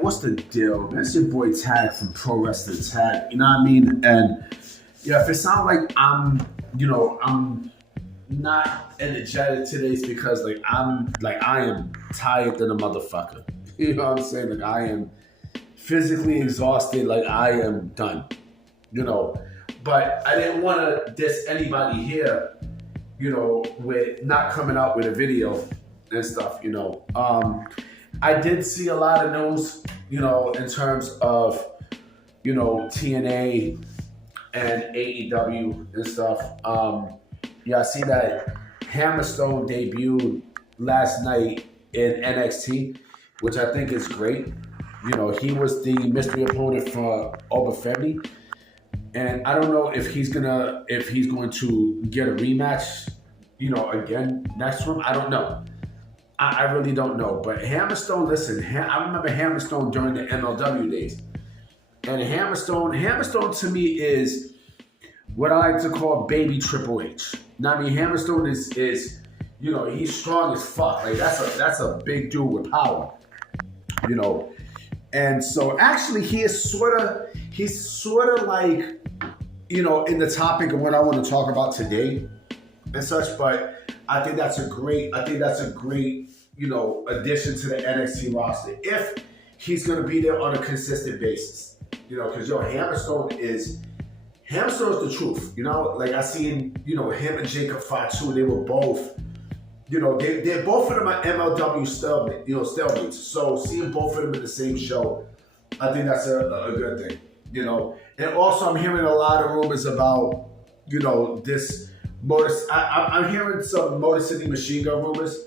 What's the deal? That's your boy Tag from Pro Wrestling Tag. You know what I mean? And yeah, if it sounds like I'm not energetic today, it's because I am tired than a motherfucker. You know what I'm saying? Like I am physically exhausted. Like I am done. You know, but I didn't want to diss anybody here. You know, with not coming out with a video and stuff. You know, I did see a lot of news. You know, in terms of TNA and AEW and stuff. Yeah, I see that Hammerstone debuted last night in NXT, which I think is great. You know, he was the mystery opponent for Obafemi, and I don't know if he's going to get a rematch, again next to him. I don't know. I really don't know. But Hammerstone, listen, I remember Hammerstone during the MLW days, and Hammerstone to me is what I like to call baby Triple H. Now, I mean, Hammerstone is he's strong as fuck. Like that's a big dude with power, And so actually he's sort of like, in the topic of what I want to talk about today and such. But I think that's a great, addition to the NXT roster if he's going to be there on a consistent basis. Because Hammerstone is the truth. Like I seen, him and Jacob Fatu, they were both, they're both of them are MLW stalemates. So seeing both of them in the same show, I think that's a good thing, And also I'm hearing a lot of rumors about, this I'm hearing some Motor City Machine Gun rumors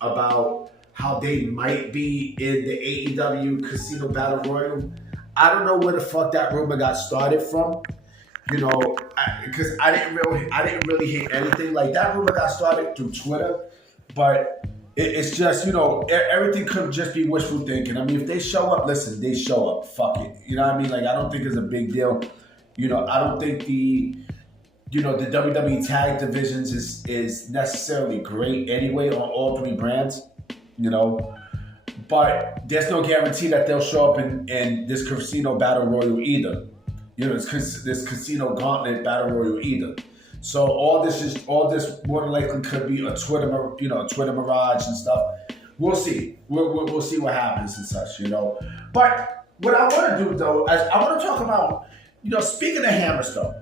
about how they might be in the AEW Casino Battle Royal. I don't know where the fuck that rumor got started from. Because I didn't really hear anything. Like that rumor got started through Twitter, but it's just, everything could just be wishful thinking. I mean, if they show up, listen, they show up. Fuck it. You know what I mean? Like, I don't think it's a big deal. I don't think the WWE tag divisions is necessarily great anyway on all three brands, but there's no guarantee that they'll show up in this Casino Battle Royal either. This Casino Gauntlet Battle Royal either. So all this more than likely could be a Twitter mirage and stuff. We'll see. We'll see what happens and such, But what I want to do though, is I want to talk about, speaking of Hammerstone,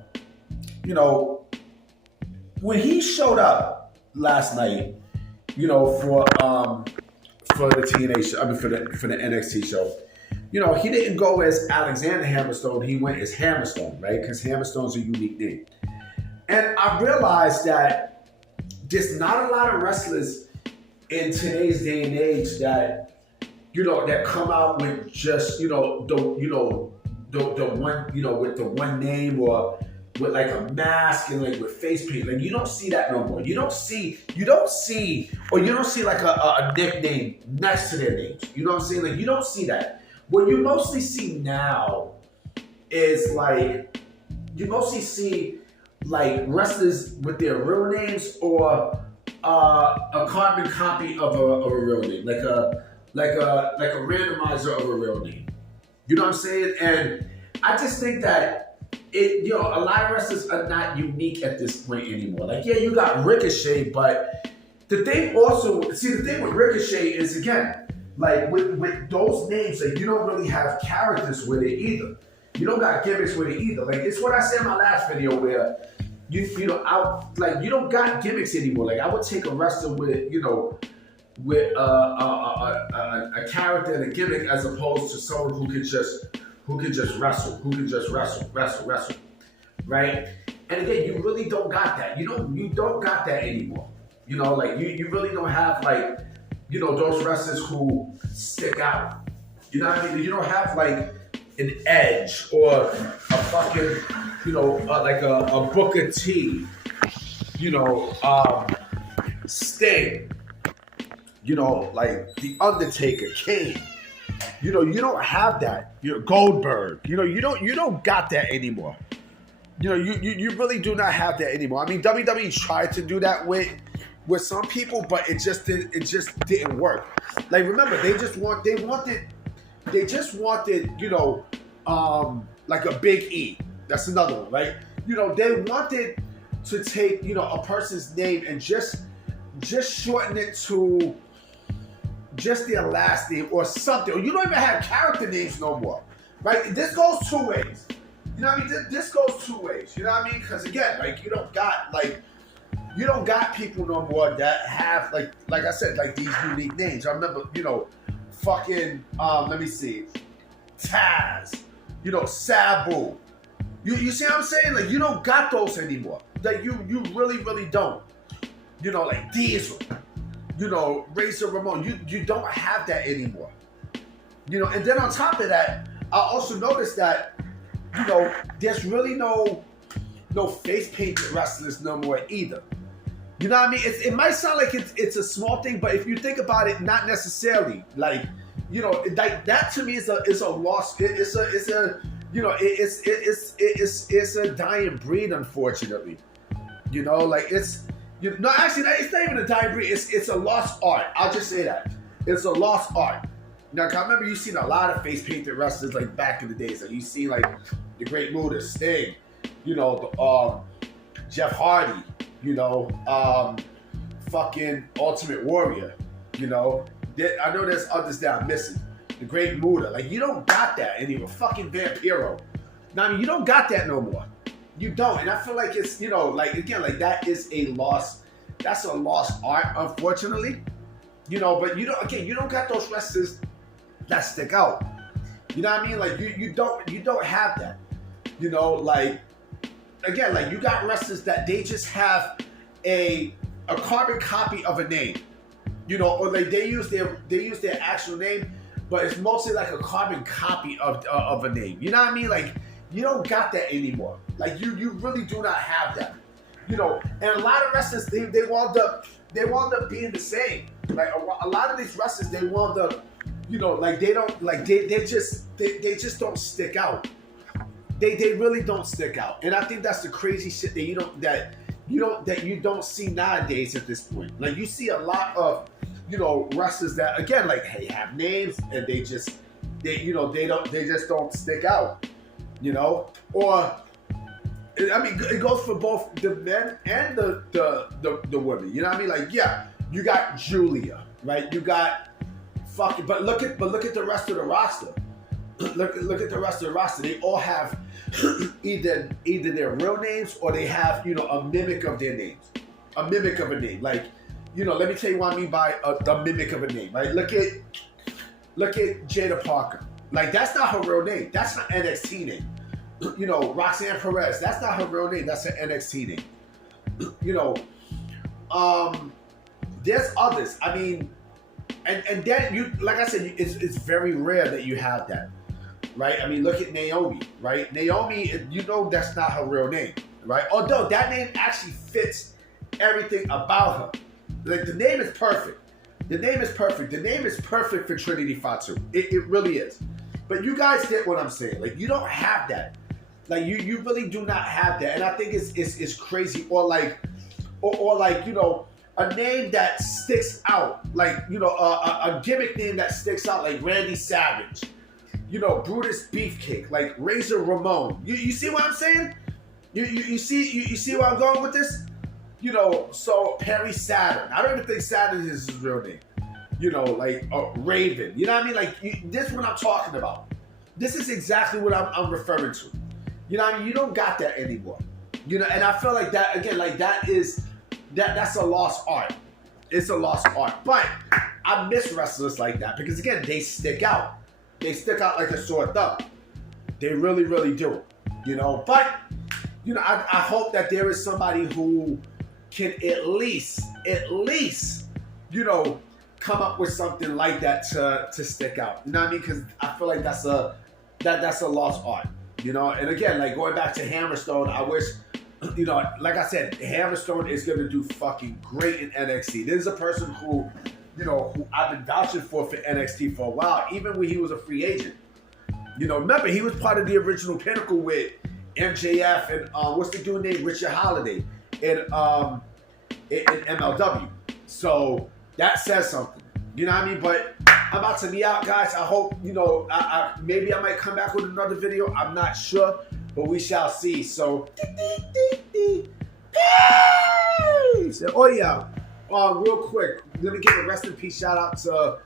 when he showed up last night, for the TNA show, for the NXT show. He didn't go as Alexander Hammerstone. He went as Hammerstone, right? Because Hammerstone's a unique name. And I realized that there's not a lot of wrestlers in today's day and age that, that come out with just, the one, with the one name or with like a mask and like with face paint. Like you don't see that no more. You don't see like a nickname next to their names. You know what I'm saying? Like you don't see that. What you mostly see now is like, you mostly see like wrestlers with their real names or a carbon copy of a real name, like a randomizer of a real name. You know what I'm saying? And I just think that a lot of wrestlers are not unique at this point anymore. Like, yeah, you got Ricochet, but the thing with Ricochet is, again, like with those names, like you don't really have characters with it either. You don't got gimmicks with it either. Like it's what I said in my last video where you don't got gimmicks anymore. Like I would take a wrestler with a character and a gimmick as opposed to someone who could just wrestle, right? And again, you really don't got that. You don't got that anymore. Like you really don't have like, those wrestlers who stick out. You know what I mean? You don't have like an Edge or a fucking, like a Booker T, Sting, like The Undertaker, Kane. You don't have that. Goldberg. You don't got that anymore. You really do not have that anymore. I mean, WWE tried to do that with some people, but it just didn't work. Like remember, they wanted they just wanted, like a Big E. That's another one, right? They wanted to take, a person's name and just shorten it to just their last name or something. Or you don't even have character names no more, right? This goes two ways. You know what I mean? This goes two ways. You know what I mean? Because again, like you don't got people no more that have like I said, like these unique names. I remember, fucking let me see, Taz, Sabu. You see what I'm saying? Like you don't got those anymore. Like you really don't. Like Diesel, Razor Ramon. You don't have that anymore. And then on top of that, I also noticed that there's really no face paint wrestlers no more either. You know what I mean? It might sound like it's a small thing, but if you think about it, not necessarily. Like, like that to me is a loss. It's a dying breed, unfortunately. Like it's actually it's not even a dying breed. It's a lost art. I'll just say that it's a lost art. Now, I remember you seen a lot of face painted wrestlers like back in the days. Like you see like the Great Muta, Sting, Jeff Hardy, fucking Ultimate Warrior, I know there's others that I'm missing. The Great Muta, like you don't got that anymore. Fucking Vampiro. Now, I mean, you don't got that no more. You don't, and I feel like it's like again, like that is a loss. That's a lost art, unfortunately. But you don't got those wrestlers that stick out. You know what I mean? Like you don't have that. Like again, like you got wrestlers that they just have a carbon copy of a name. Or like they use their actual name, but it's mostly like a carbon copy of a name. You know what I mean? Like you don't got that anymore. Like you really do not have that. And a lot of wrestlers they wound up being the same. Like a lot of these wrestlers they wound up, like they don't like they just don't stick out. They really don't stick out. And I think that's the crazy shit that you don't see nowadays at this point. Like you see a lot of wrestlers that again like hey have names and they just don't stick out. Or I mean it goes for both the men and the women. You know what I mean? Like yeah, you got Julia, right? You got fucking but look at the rest of the roster. Look at the rest of the roster. They all have either their real names or they have a mimic of their names, a mimic of a name. Like let me tell you what I mean by a mimic of a name. Right? Look at Jada Parker. Like that's not her real name. That's an NXT name. Roxanne Perez. That's not her real name. That's an NXT name. There's others. I mean, and then like I said, it's very rare that you have that. Right? I mean, look at Naomi, right? Naomi, that's not her real name, right? Although that name actually fits everything about her. Like, the name is perfect. The name is perfect. The name is perfect for Trinity Fatu. It really is. But you guys get what I'm saying. Like, you don't have that. Like, you really do not have that. And I think it's crazy. Or like, a name that sticks out. Like, a gimmick name that sticks out, like Randy Savage. Brutus Beefcake, like Razor Ramon. You see what I'm saying? You see where I'm going with this? So Perry Saturn. I don't even think Saturn is his real name. Like Raven. You know what I mean? Like this is what I'm talking about. This is exactly what I'm referring to. You know what I mean? You don't got that anymore. And I feel like that again. Like that's a lost art. It's a lost art. But I miss wrestlers like that because again, they stick out. They stick out like a sore thumb. They really, really do. But, I hope that there is somebody who can at least, come up with something like that to stick out. You know what I mean? Because I feel like that's a lost art. And again, like going back to Hammerstone, I wish, like I said, Hammerstone is going to do fucking great in NXT. This is a person who I've been vouching for NXT for a while, even when he was a free agent. Remember, he was part of the original Pinnacle with MJF and what's the dude named Richard Holiday in MLW. So that says something. You know what I mean? But I'm about to be out, guys. I hope, you know, maybe I might come back with another video. I'm not sure, but we shall see. So, peace. Oh, yeah. Real quick, let me give a rest in peace shout out to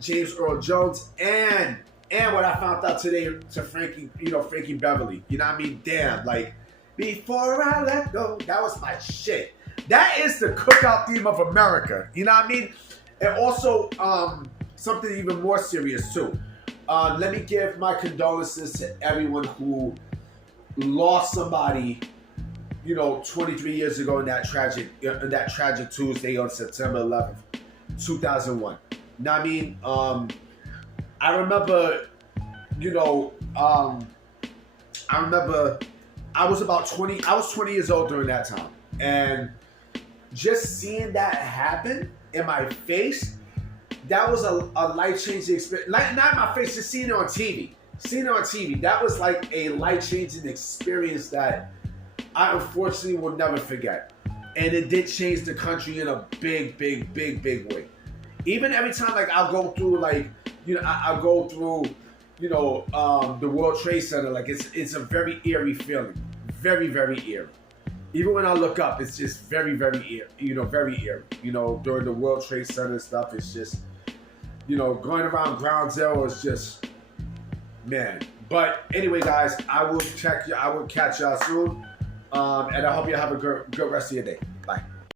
James Earl Jones and what I found out today to Frankie, you know, Frankie Beverly. You know what I mean? Damn, like, before I let go, that was my shit. That is the cookout theme of America. You know what I mean? And also, something even more serious too. Let me give my condolences to everyone who lost somebody, you know, 23 years ago in that tragic Tuesday on September 11th, 2001. You know what I mean? I remember, you know, I remember I was about 20. I was 20 years old during that time, and just seeing that happen in my face, that was a life-changing experience. Not in my face, just seeing it on TV. Seeing it on TV, that was like a life-changing experience that I unfortunately will never forget. And it did change the country in a big way. Even every time, like, I'll go through, like, you know, I'll go through, you know, the World Trade Center, like, it's a very eerie feeling. Very eerie. Even when I look up, it's just very eerie. You know, very eerie. You know, during the World Trade Center stuff, it's just, you know, going around Ground Zero is just, man. But anyway, guys, I will catch y'all soon. And I hope you have a good rest of your day.